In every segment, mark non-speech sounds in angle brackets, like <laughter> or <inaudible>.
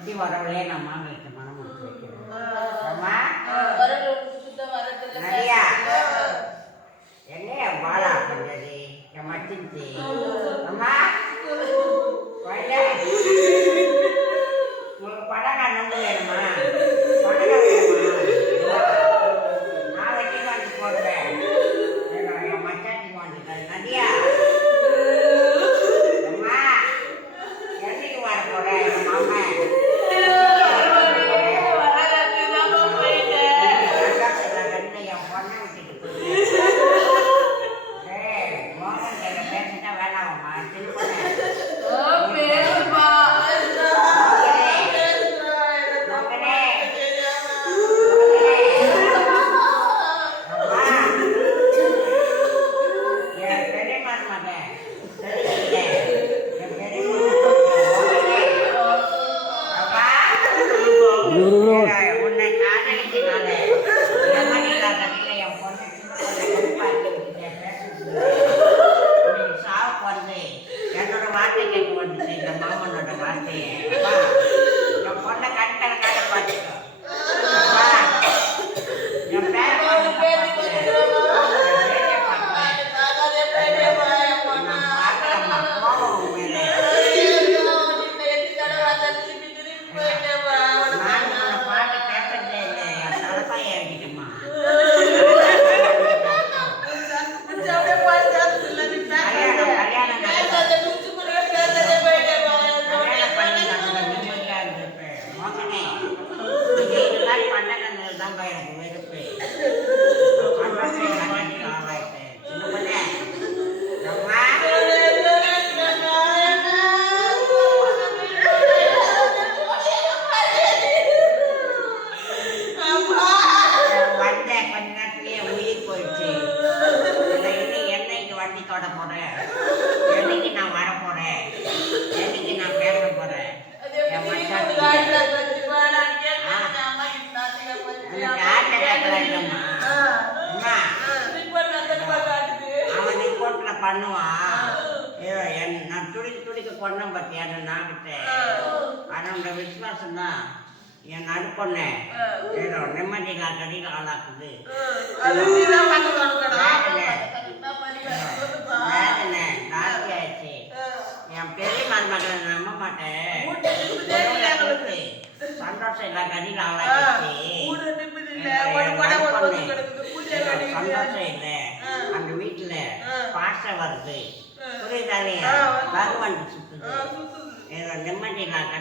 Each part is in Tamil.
சுத்தி வரவழையே நான் மாங்களுக்கு மனம் முடிச்சு வைக்கிறேன். நடியா என்னைய பாலா பண்றது? என் I'm <laughs> பண்ணுவான் நான் துடிக்க துடிக்க கொண்டேன் பத்தியா அந்த நாகிட்ட அதனோட விசுவாசம் தான் என் நடுப்பொண்ணே. நிம்மதி கடியில் ஆளாக்குது. என் பெரிய மருமகளை நம்ப மாட்டேன். சந்தோஷம் இல்ல கடியில் ஆளாக்கிடுச்சு. சந்தோஷம் இல்ல. அந்த வீட்டுல பாசம் வருது. பகவான் சுத்துது. ஏதோ நிம்மதி நான்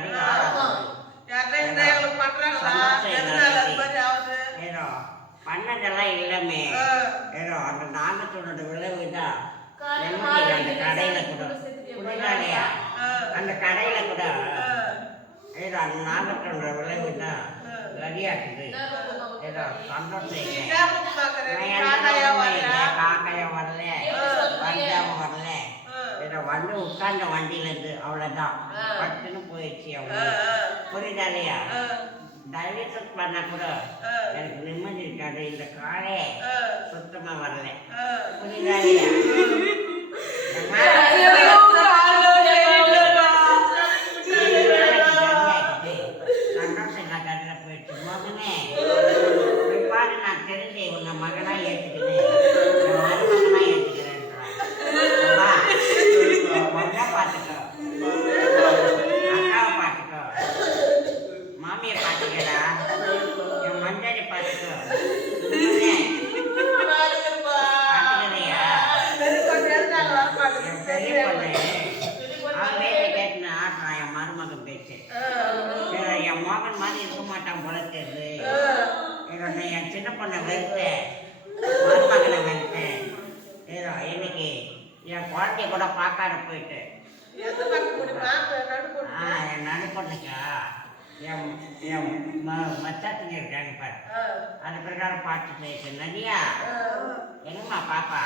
ஏதோ பண்ணதெல்லாம் இல்லமே. ஏதோ அந்த நாகத்தோட விளைவு தான் நிம்மதி அந்த கடையில கூட. அந்த கடையில கூட ஏதோ அந்த நாகத்தோட விளைவு தான் ரெடியாக்குது ஏதோ சந்தோஷம். காக்கையும் வரல வந்தாவும் வரல ஏதோ வந்து உட்கார்ந்த வண்டியில இருந்து அவ்வளவுதான் பட்டுன்னு போயிடுச்சு அவங்க புரியுதா இல்லையா? டைவர்ஷன் பண்ணா கூட எனக்கு நிம்மதி இருக்காது. இந்த காலே சுத்தமா வரல. புரியுதா நான் என் சின்ன பொண்ணை வெறுத்தேன் மருமகனை வெறுத்தேன் ஏதோ இன்னைக்கு என் குழந்தைய கூட பார்க்காத போயிட்டு. ஆ என் நடுப்பொண்ணுக்கா என் என் மச்சாத்துங்க இருக்காங்க பாரு. அது பிரகாரம் பார்த்து போயிட்டு நதியா எங்கம்மா பாப்பா?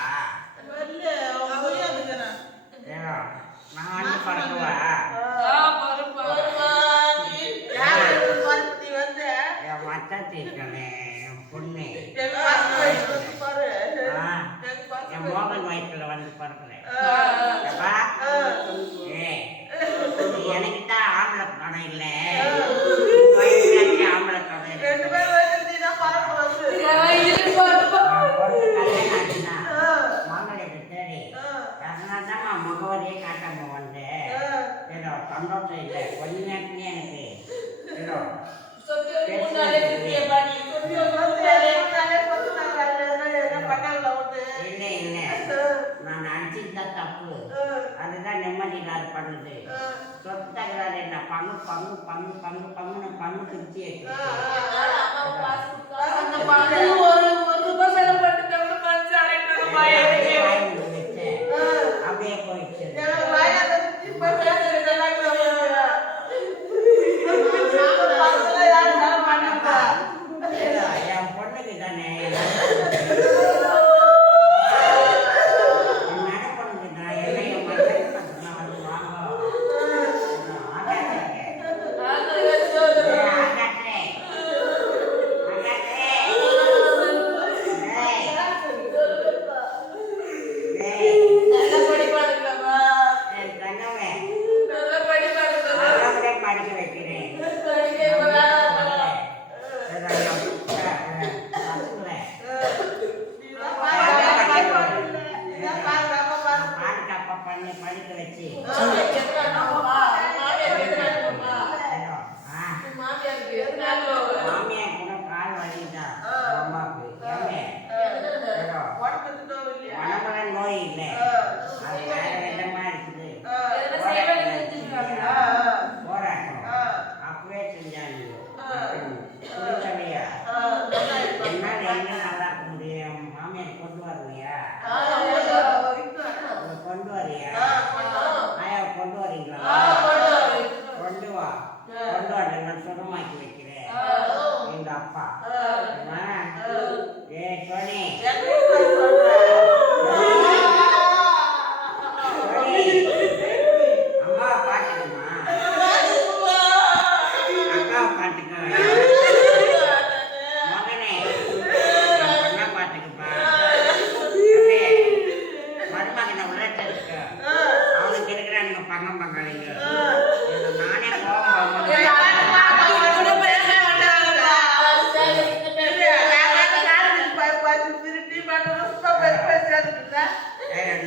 நான் அடிச்சிருந்தா தப்பு. அதுதான் நிம்மதி இல்லாத பண்ணுது. சொத்து தகராறு என்ன? பங்கு பங்கு பங்கு பங்கு பங்குன்னு பங்கு திருப்தி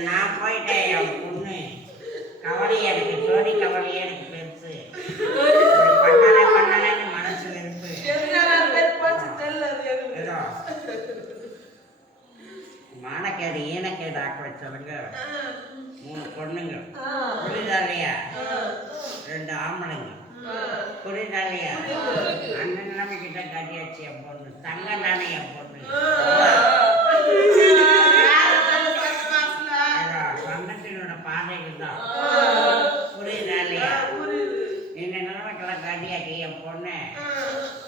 நான் போயிட்டேன் என் பொண்ணு. கவலை எனக்கு ஜோடி கவலை எனக்கு பெருசு. பண்ணல பண்ணலன்னு மனசு இருக்கு மானக்கேடு ஈனக்கேடு ஆக்க சொல்லுங்க. மூணு பொண்ணுங்க. புரிதாலையா ரெண்டு ஆம்பளைங்க. புரிதாலையா அண்ணன் நம்ம கிட்ட கட்டியாச்சு என் பொண்ணு. தங்க நானே என் பொண்ணு. எல்லாம் காட்டியாட்டி என் பொண்ணை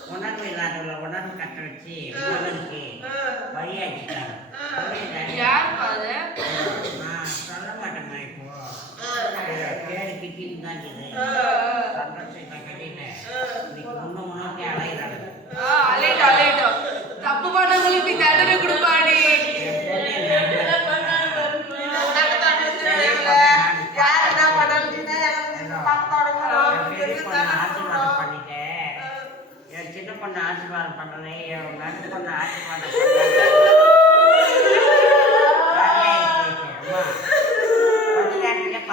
உணர்வு இல்லாதவள உணர்வு கட்ட வச்சு மகனுக்கு வழியாக்கிட்டாங்க. சொல்ல மாட்டேம்மா இப்போ. பேரு கிட்டின்னு தான்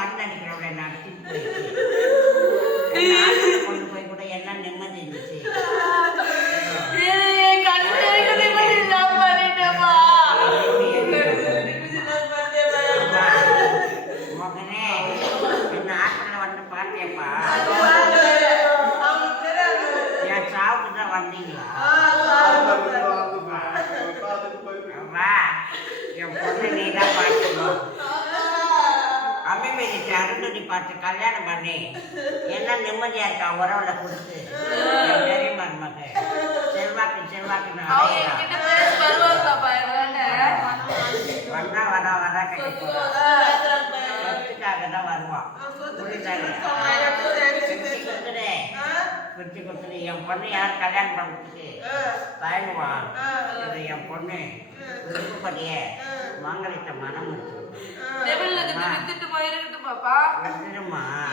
I'm not here. பார்த்து கல்யாணம் பண்ணி எல்லாம் நிம்மதியா இருக்கா? உறவுல கொடுத்து. பெரிய மருமக. செல்வாக்கு செல்வாக்கு வந்தா வரா வரா சொத்துக்காக தான் வருவான். குச்சி குத்துரு என் பொண்ணு யார் கல்யாணம் பண்ணுச்சு பயனுவான் என் பொண்ணு. விருப்பப்படியே மாங்கலித்த மனம் இருக்கு 我是你妈